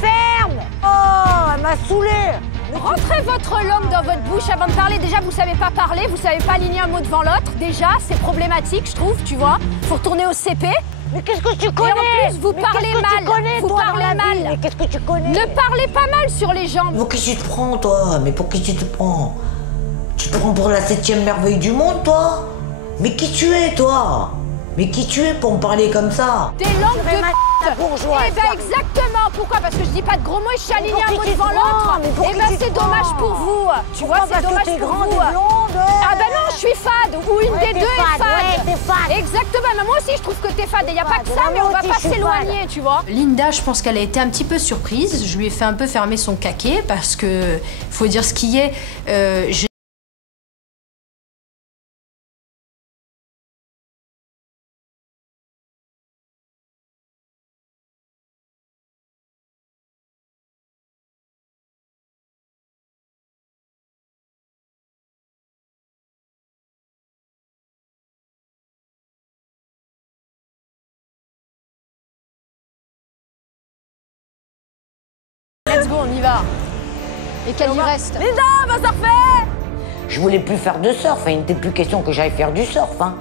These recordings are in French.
ferme. Oh, elle m'a saoulée. Rentrez votre langue dans votre bouche avant de parler. Déjà, vous savez pas parler, vous savez pas aligner un mot devant l'autre. Déjà, c'est problématique, je trouve, tu vois. Faut retourner au CP. Mais qu'est-ce que tu connais? Et en plus, vous parlez mal. Vous parlez mal. Mais qu'est-ce que tu connais? Ne parlez pas mal sur les gens. Pour qui tu te prends, toi? Mais pour qui tu te prends? Tu te prends pour la 7e merveille du monde, toi? Mais qui tu es, toi? Mais qui tu es pour me parler comme ça? Des langues de bourgeoise. Eh ben exactement. Pourquoi? Parce que je dis pas de gros mots et je suis alignée un mot devant l'autre. Eh ben c'est dommage pour vous. Tu vois, c'est dommage pour vous. Ah ben non, je suis fade. Ou une des deux est fade. Ouais, t'es fade. Exactement. Mais moi aussi, je trouve que t'es fade. Il y a pas que ça, mais on va pas s'éloigner, tu vois. Linda, je pense qu'elle a été un petit peu surprise. Je lui ai fait un peu fermer son caquet parce que, faut dire ce qui est, Let's go, on y va. Et qu'elle y reste. Linda, va surfer. Je voulais plus faire de surf, il n'était plus question que j'aille faire du surf, hein.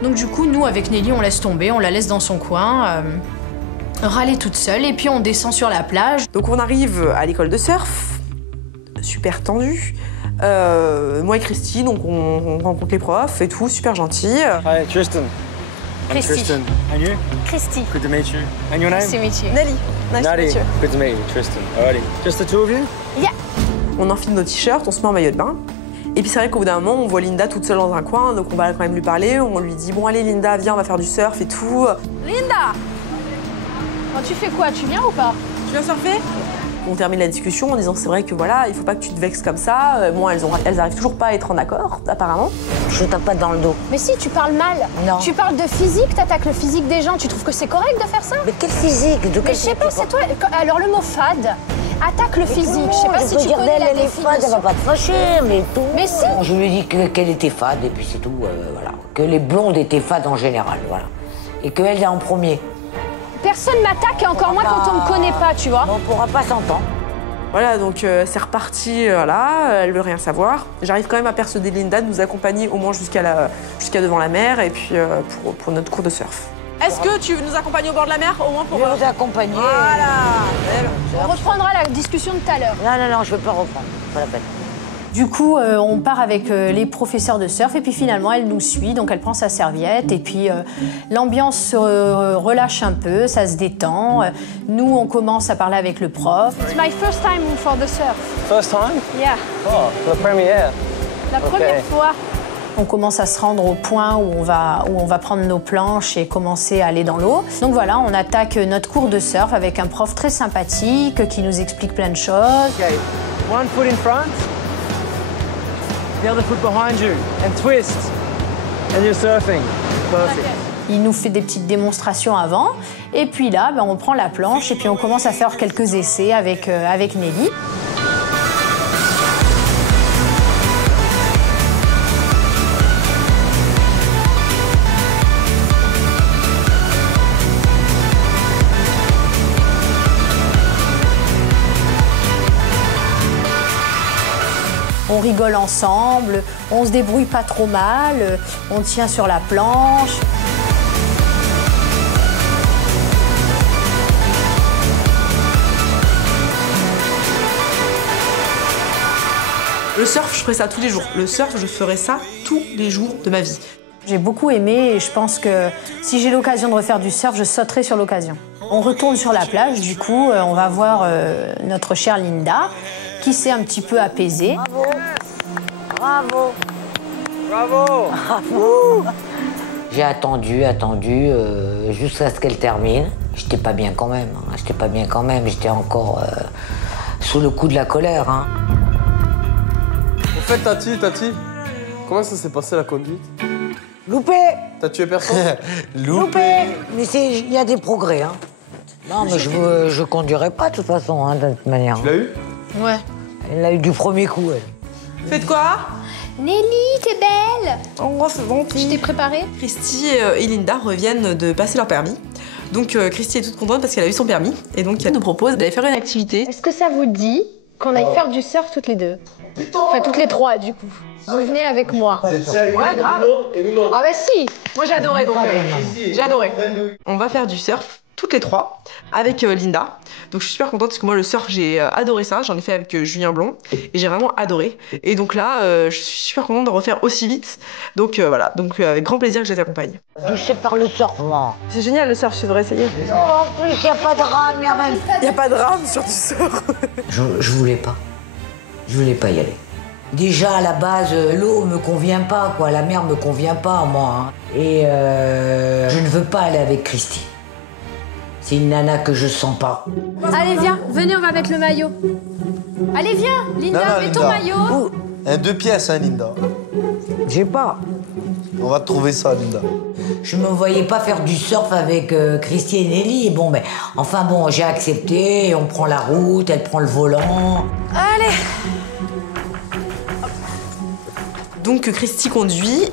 Donc du coup, nous, avec Nelly, on laisse tomber, on la laisse dans son coin, râler toute seule, et puis on descend sur la plage. Donc on arrive à l'école de surf, super tendu. Moi et Christy, donc on rencontre les profs et tout, super gentil. Hi, Tristan. I'm Christy. Tristan. And you? Christy. Good to meet you. And your name? Nice to meet you. Nelly, nice to Nadi. meet you. Good to meet you, Tristan. Alrighty. Just the two of you? Yeah. On enfile nos t-shirts, on se met en maillot de bain. Et puis c'est vrai qu'au bout d'un moment, on voit Linda toute seule dans un coin, donc on va quand même lui parler. On lui dit, bon allez Linda, viens, on va faire du surf et tout. Linda. Oh, tu fais quoi? Tu viens ou pas? Tu viens surfer? On termine la discussion en disant, c'est vrai que voilà, il faut pas que tu te vexes comme ça. Bon, elles arrivent toujours pas à être en accord, apparemment. Je tape pas dans le dos. Mais si, tu parles mal. Non. Tu parles de physique, t'attaques le physique des gens. Tu trouves que c'est correct de faire ça? Mais quel physique? De Mais quel je sais pas, c'est toi. Alors le mot fade, attaque le physique. Je sais pas si tu connais la elle est fade, elle va définition. pas te fâcher, mais tout. Mais si. Bon, je lui ai dit qu'elle était fade, et puis c'est tout, voilà. Que les blondes étaient fades en général, voilà. Et qu'elle est en premier. Personne m'attaque et encore moins quand on me connaît pas, tu vois. On pourra pas s'entendre. Voilà, donc c'est reparti, voilà, elle veut rien savoir. J'arrive quand même à persuader Linda de nous accompagner au moins jusqu'à devant la mer et puis pour notre cours de surf. Est-ce que tu veux nous accompagner au bord de la mer, au moins pour... Je vais vous accompagner. Voilà. On reprendra la discussion de tout à l'heure. Non, je veux pas reprendre, pas la peine. Du coup, on part avec les professeurs de surf et puis finalement, elle nous suit, donc elle prend sa serviette et puis l'ambiance se relâche un peu, ça se détend. Nous, on commence à parler avec le prof. It's my first time for the surf. First time? Yeah. Oh, for the premiere. La première fois. On commence à se rendre au point où on va prendre nos planches et commencer à aller dans l'eau. Donc voilà, on attaque notre cours de surf avec un prof très sympathique qui nous explique plein de choses. Okay, one foot in front, the other foot behind you, and twist, and you're surfing. Perfect. Il nous fait des petites démonstrations avant. Et puis là, on prend la planche et puis on commence à faire quelques essais avec Nelly. On rigole ensemble, on se débrouille pas trop mal, on tient sur la planche. Le surf, je ferai ça tous les jours. Le surf, je ferai ça tous les jours de ma vie. J'ai beaucoup aimé et je pense que si j'ai l'occasion de refaire du surf, je sauterai sur l'occasion. On retourne sur la plage, du coup, on va voir notre chère Linda, qui s'est un petit peu apaisée. Bravo. Bravo! Bravo. J'ai attendu jusqu'à ce qu'elle termine. J'étais pas bien quand même, hein. J'étais pas bien quand même, j'étais encore sous le coup de la colère, hein. En fait, Tati, comment ça s'est passé la conduite? Loupé. T'as tué personne? Loupé. Mais il y a des progrès, hein. Non, mais je conduirais pas de toute façon, hein, de toute manière. Tu l'as eu? Ouais. Elle l'a eu du premier coup, elle. Faites quoi? Nelly, t'es belle. Oh, c'est bon. Je t'ai préparée. Christy et Linda reviennent de passer leur permis. Donc Christy est toute contente parce qu'elle a eu son permis et donc elle nous propose d'aller faire une activité. Est-ce que ça vous dit qu'on aille faire du surf toutes les deux? Enfin, toutes les trois, du coup. Vous venez avec moi. Ouais, grave. Ah bah si. Moi j'ai adoré donc. J'ai adoré. On va faire du surf toutes les trois avec Linda. Donc je suis super contente parce que moi le surf j'ai adoré ça. J'en ai fait avec Julien Blond et j'ai vraiment adoré. Et donc là je suis super contente de refaire aussi vite. Donc voilà, donc avec grand plaisir que je les accompagne. Je sais faire le surf, moi. C'est génial le surf, je devrais essayer. En plus, il n'y a pas de rame, il n'y a même... Il n'y a pas de rame sur du surf. Je voulais pas. Je voulais pas y aller. Déjà, à la base, l'eau me convient pas, quoi. La mer me convient pas, moi. Hein. Et je ne veux pas aller avec Christy. C'est une nana que je sens pas. Allez, viens, venez, on va mettre le maillot. Allez, viens, Linda, mets ton maillot. 2 pièces, hein, Linda. J'ai pas. On va te trouver ça, Linda. Je me voyais pas faire du surf avec Christy et Nelly. Bon, mais enfin bon, j'ai accepté. On prend la route, elle prend le volant. Allez. Donc Christy conduit.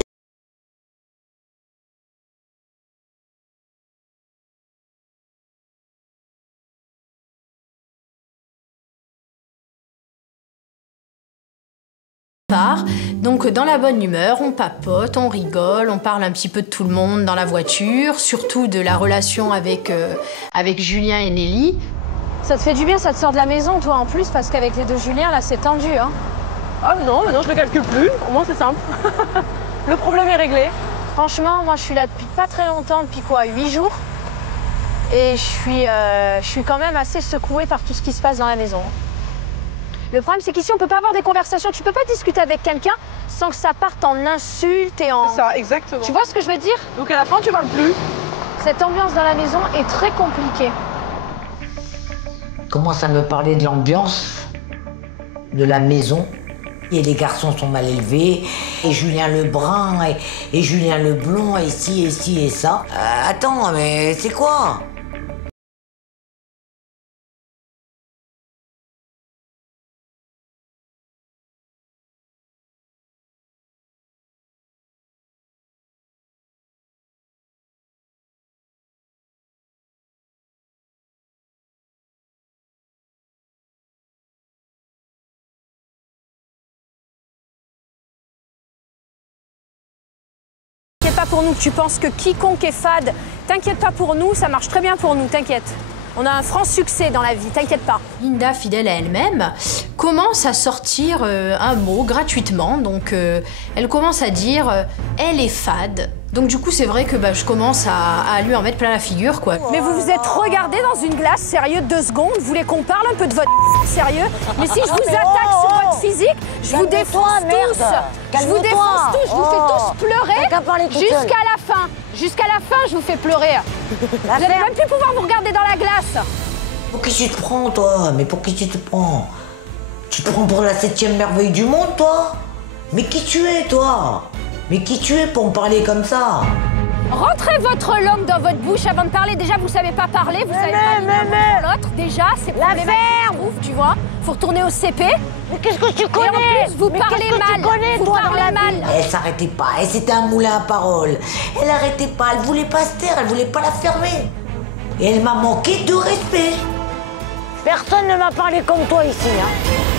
Donc dans la bonne humeur, on papote, on rigole, on parle un petit peu de tout le monde dans la voiture, surtout de la relation avec Julien et Nelly. Ça te fait du bien, ça te sort de la maison, toi, en plus, parce qu'avec les deux Julien, là, c'est tendu, hein. Ah non, maintenant je le calcule plus. Au moins c'est simple. Le problème est réglé. Franchement, moi, je suis là depuis pas très longtemps, depuis quoi, 8 jours. Et je suis quand même assez secouée par tout ce qui se passe dans la maison. Le problème, c'est qu'ici, on peut pas avoir des conversations. Tu peux pas discuter avec quelqu'un sans que ça parte en insultes et en... C'est ça, exactement. Tu vois ce que je veux dire? Donc à la fin, tu parles plus. Cette ambiance dans la maison est très compliquée. Commence à me parler de l'ambiance de la maison. Et les garçons sont mal élevés, et Julien le brun, et Julien le blond, et ci, et ci, et ça. Attends, mais c'est quoi? T'inquiète pas pour nous, tu penses que quiconque est fade, t'inquiète pas pour nous, ça marche très bien pour nous, t'inquiète. On a un franc succès dans la vie, t'inquiète pas. Linda, fidèle à elle-même, commence à sortir un mot gratuitement. Donc elle commence à dire elle est fade. Donc du coup c'est vrai que je commence à lui en mettre plein la figure, quoi. Mais vous vous êtes regardé dans une glace, sérieux, 2 secondes, vous voulez qu'on parle un peu de votre sérieux? Mais si je vous attaque sur votre physique, je vous défonce tous. Je vous défonce tous, je vous fais tous pleurer jusqu'à la fin. Jusqu'à la fin, je vous fais pleurer. Vous n'allez même plus pouvoir vous regarder dans la glace. Pour qui tu te prends, toi? Mais pour qui tu te prends? Tu te prends pour la 7e merveille du monde, toi? Mais qui tu es, toi? Mais qui tu es pour me parler comme ça? Rentrez votre langue dans votre bouche avant de parler. Déjà, vous savez pas parler, vous savez pas l'un pour l'autre. Déjà, c'est problématique, tu vois. Faut retourner au CP. Mais qu'est-ce que tu connais? Et en plus, vous parlez mal. Vous parlez mal. Elle s'arrêtait pas, et c'était un moulin à parole. Elle arrêtait pas, elle voulait pas se taire, elle voulait pas la fermer. Et elle m'a manqué de respect. Personne ne m'a parlé comme toi ici, hein.